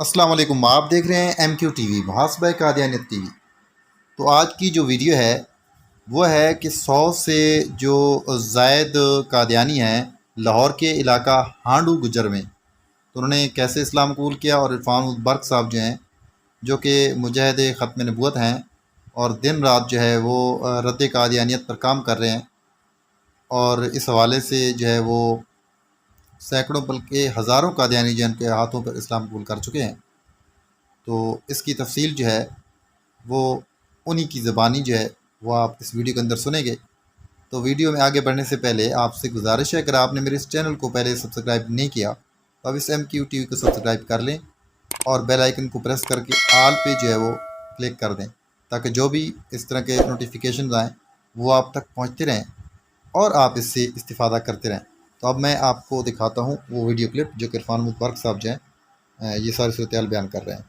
السلام علیکم، آپ دیکھ رہے ہیں ایم کیو ٹی وی محاسبہ قادیانیت ٹی وی۔ تو آج کی جو ویڈیو ہے وہ ہے کہ 100 سے جو زائد قادیانی ہیں لاہور کے علاقہ ہانڈو گجر میں، تو انہوں نے کیسے اسلام قبول کیا، اور عرفان برق صاحب جو ہیں جو کہ مجاہد ختم نبوت ہیں اور دن رات جو ہے وہ رد قادیانیت پر کام کر رہے ہیں، اور اس حوالے سے جو ہے وہ سینکڑوں بلکہ ہزاروں قادیانی جو ان کے ہاتھوں پر اسلام قبول کر چکے ہیں۔ تو اس کی تفصیل جو ہے وہ انہی کی زبانی جو ہے وہ آپ اس ویڈیو کے اندر سنیں گے۔ تو ویڈیو میں آگے بڑھنے سے پہلے آپ سے گزارش ہے، اگر آپ نے میرے اس چینل کو پہلے سبسکرائب نہیں کیا تو اب اس ایم کیو ٹی وی کو سبسکرائب کر لیں اور بیل آئیکن کو پریس کر کے آل پہ جو ہے وہ کلک کر دیں، تاکہ جو بھی اس طرح کے نوٹیفیکیشنز آئیں وہ آپ تک پہنچتے رہیں اور آپ اس سے استفادہ کرتے رہیں۔ تو اب میں آپ کو دکھاتا ہوں وہ ویڈیو کلپ جو کہ عرفان برق صاحب جو ہیں یہ ساری صورتحال بیان کر رہے ہیں۔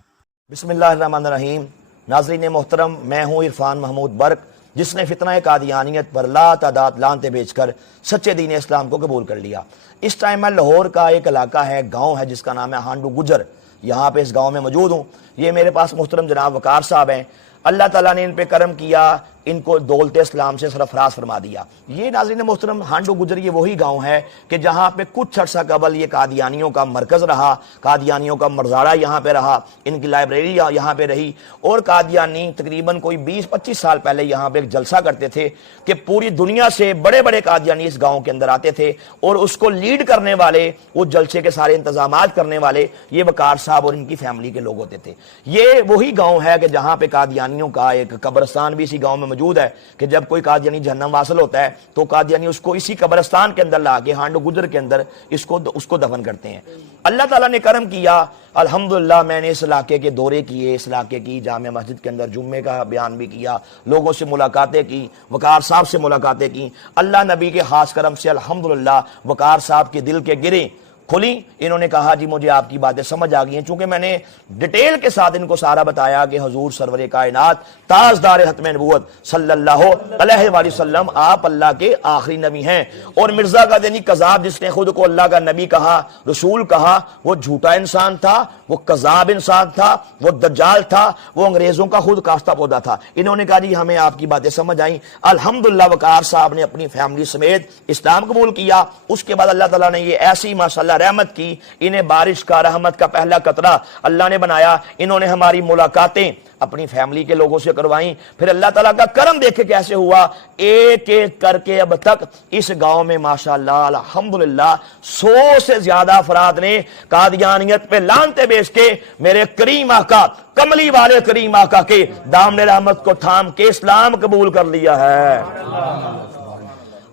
بسم اللہ الرحمن الرحیم۔ ناظرین محترم، میں ہوں عرفان محمود برق، جس نے فتنہ قادیانیت پر لا تعداد لعنتیں بیچ کر سچے دین اسلام کو قبول کر لیا۔ اس ٹائم میں لاہور کا ایک علاقہ ہے، گاؤں ہے جس کا نام ہے ہانڈو گجر، یہاں پہ اس گاؤں میں موجود ہوں۔ یہ میرے پاس محترم جناب وقار صاحب ہیں، اللہ تعالیٰ نے ان پہ کرم کیا، ان کو دولت اسلام سے سرفراز فرما دیا۔ یہ ناظرین محترم ہانڈو گجر یہ وہی گاؤں ہے کہ جہاں پہ کچھ عرصہ قبل یہ قادیانیوں کا مرکز رہا، قادیانیوں کا مرزارہ یہاں پہ رہا، ان کی لائبریری یہاں پہ رہی، اور قادیانی تقریباً کوئی 20-25 سال پہلے یہاں پہ ایک جلسہ کرتے تھے کہ پوری دنیا سے بڑے بڑے قادیانی اس گاؤں کے اندر آتے تھے، اور اس کو لیڈ کرنے والے، وہ جلسے کے سارے انتظامات کرنے والے یہ وقار صاحب اور ان کی فیملی کے لوگ ہوتے تھے۔ یہ وہی گاؤں ہے کہ جہاں پہ قادیانیوں کا ایک قبرستان بھی اسی گاؤں میں موجود ہے کہ جب کوئی قادیانی جہنم واصل ہوتا ہے تو قادیانی اس کو اسی قبرستان کے اندر لا کے ہانڈو گجر کے اندر اس کو دفن کرتے ہیں۔ اللہ تعالیٰ نے کرم کیا، الحمدللہ میں نے اس علاقے کے دورے کیے، اس علاقے کی جامع مسجد کے اندر جمعے کا بیان بھی کیا، لوگوں سے ملاقاتیں کی، وقار صاحب سے ملاقاتیں کی۔ اللہ نبی کے خاص کرم سے الحمدللہ وقار صاحب کے دل کے گریں کھلی، انہوں نے کہا جی مجھے آپ کی باتیں سمجھ آ گئی ہیں، چونکہ میں نے ڈیٹیل کے ساتھ ان کو سارا بتایا کہ حضور سرور کائنات تاجدار ختم نبوت صلی اللہ علیہ وآلہ وسلم آپ اللہ کے آخری نبی ہیں، اور مرزا قادیانی قذاب جس نے خود کو اللہ کا نبی کہا، رسول کہا، وہ جھوٹا انسان تھا، وہ قذاب انسان تھا، وہ دجال تھا، وہ انگریزوں کا خود کاستہ پودا تھا۔ انہوں نے کہا جی ہمیں آپ کی باتیں سمجھ آئیں۔ الحمدللہ وقار صاحب نے اپنی فیملی سمیت اسلام قبول کیا۔ اس کے بعد اللہ تعالیٰ نے یہ ایسی ماشاءاللہ رحمت کی، انہیں بارش کا، رحمت کا پہلا قطرہ اللہ نے بنایا۔ انہوں نے ہماری ملاقاتیں اپنی فیملی کے لوگوں سے کروائیں، پھر اللہ تعالیٰ کا کرم دیکھے کیسے ہوا، ایک ایک کر کے اب تک اس گاؤں میں ماشاءاللہ الحمدللہ 100 سے زیادہ افراد نے قادیانیت پہ لعنتیں بیچ کے میرے کریم آقا، کملی والے کریم آقا کے دامن رحمت کو تھام کے اسلام قبول کر لیا ہے۔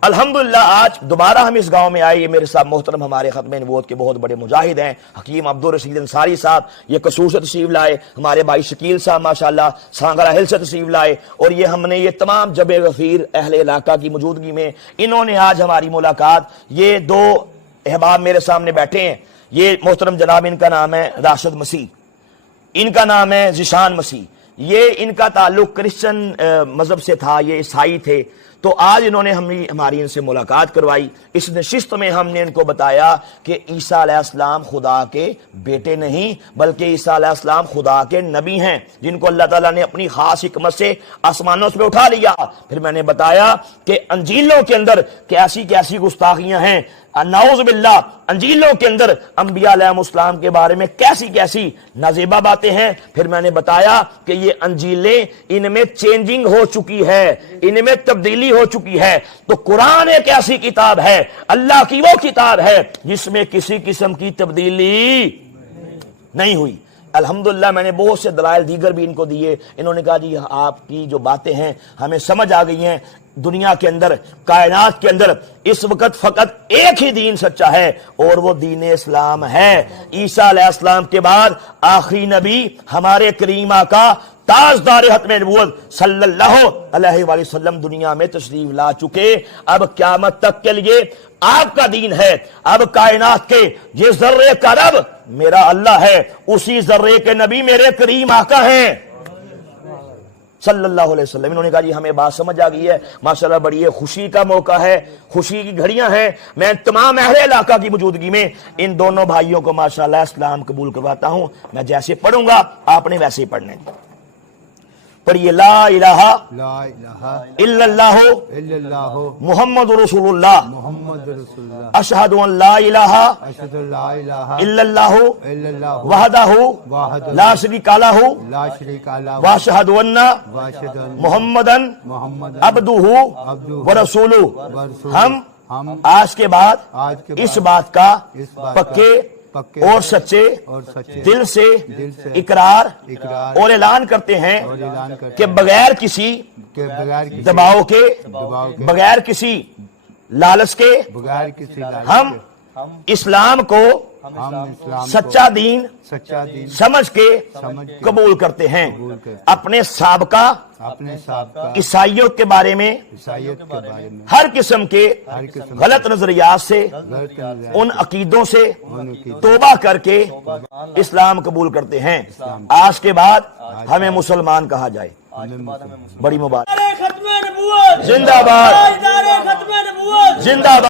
الحمدللہ آج دوبارہ ہم اس گاؤں میں آئے، یہ میرے صاحب محترم ہمارے ختم نبوت کے بہت بڑے مجاہد ہیں، حکیم عبدالرشید انصاری صاحب، یہ قصور سے تشریف لائے، ہمارے بھائی شکیل صاحب ماشاءاللہ سانگرہ ہل سے تشریف لائے، اور یہ ہم نے یہ تمام جب غفیر اہل علاقہ کی موجودگی میں انہوں نے آج ہماری ملاقات، یہ دو احباب میرے سامنے بیٹھے ہیں، یہ محترم جناب ان کا نام ہے راشد مسیح، ان کا نام ہے ذیشان مسیح، یہ ان کا تعلق کرسچن مذہب سے تھا، یہ عیسائی تھے، تو آج انہوں نے ہماری ان سے ملاقات کروائی۔ اس نشست میں ہم نے ان کو بتایا کہ عیسیٰ علیہ السلام خدا کے بیٹے نہیں بلکہ عیسیٰ علیہ السلام خدا کے نبی ہیں، جن کو اللہ تعالیٰ نے اپنی خاص حکمت سے آسمانوں سے اٹھا لیا۔ پھر میں نے بتایا کہ انجیلوں کے اندر کیسی کیسی گستاخیاں ہیں، نعوذ باللہ انجیلوں کے اندر انبیاء علیہ السلام کے بارے میں کیسی کیسی نازیبہ باتیں ہیں۔ پھر میں نے بتایا کہ یہ انجیلیں ان میں چینجنگ ہو چکی ہے، ان میں تبدیلی ہو چکی ہے، تو قرآن ایک ایسی کتاب ہے، اللہ کی وہ کتاب ہے جس میں کسی قسم کی تبدیلی نہیں ہوئی۔ الحمدللہ میں نے بہت سے دلائل دیگر بھی ان کو دیے، انہوں نے کہا جی آپ کی جو باتیں ہیں ہمیں سمجھ آ گئی ہیں، دنیا کے اندر، کائنات کے اندر اس وقت فقط ایک ہی دین سچا ہے اور وہ دین اسلام ہے۔ عیسیٰ علیہ السلام کے بعد آخری نبی ہمارے کریم آقا تاجدار ختم نبوت صلی اللہ علیہ وآلہ وسلم دنیا میں تشریف لا چکے، اب قیامت تک کے لیے آپ کا دین ہے۔ اب کائنات کے یہ ذرے کا رب میرا اللہ ہے، اسی ذرے کے نبی میرے کریم آقا ہیں صلی اللہ علیہ وسلم. انہوں نے کہا جی ہمیں بات سمجھ آ گئی ہے ماشاءاللہ, بڑی یہ خوشی کا موقع ہے, خوشی کی گھڑیاں ہیں, میں تمام اہل علاقہ کی موجودگی میں ان دونوں بھائیوں کو ماشاءاللہ اسلام قبول کرواتا ہوں. میں جیسے پڑھوں گا آپ نے ویسے ہی پڑھنا ہے. پڑھیے لا الہ لا الہ الا اللہ الا اللہ محمد رسول اللہ محمد رسول اللہ اشہد ان لا الہ اشہد ان لا الہ الا اللہ الا اللہ وحدہ وحدہ لا شریک لہ لا شریک لہ واشہد ان واشہد ان محمدن محمد عبدہ ورسولہ. ہم آج کے بعد اس بات کا پکے اور سچے دل سے اقرار اور اعلان کرتے ہیں کہ بغیر کسی دباؤ کے, بغیر کسی لالچ کے, بغیر کسی ہم اسلام کو سچا دین سمجھ کے قبول کرتے ہیں. اپنے سابقہ عیسائیوں کے بارے میں ہر قسم کے غلط نظریات سے, ان عقیدوں سے توبہ کر کے اسلام قبول کرتے ہیں. آج کے بعد ہمیں مسلمان کہا جائے. بڑی مبارک. زندہ باد, زندہ باد.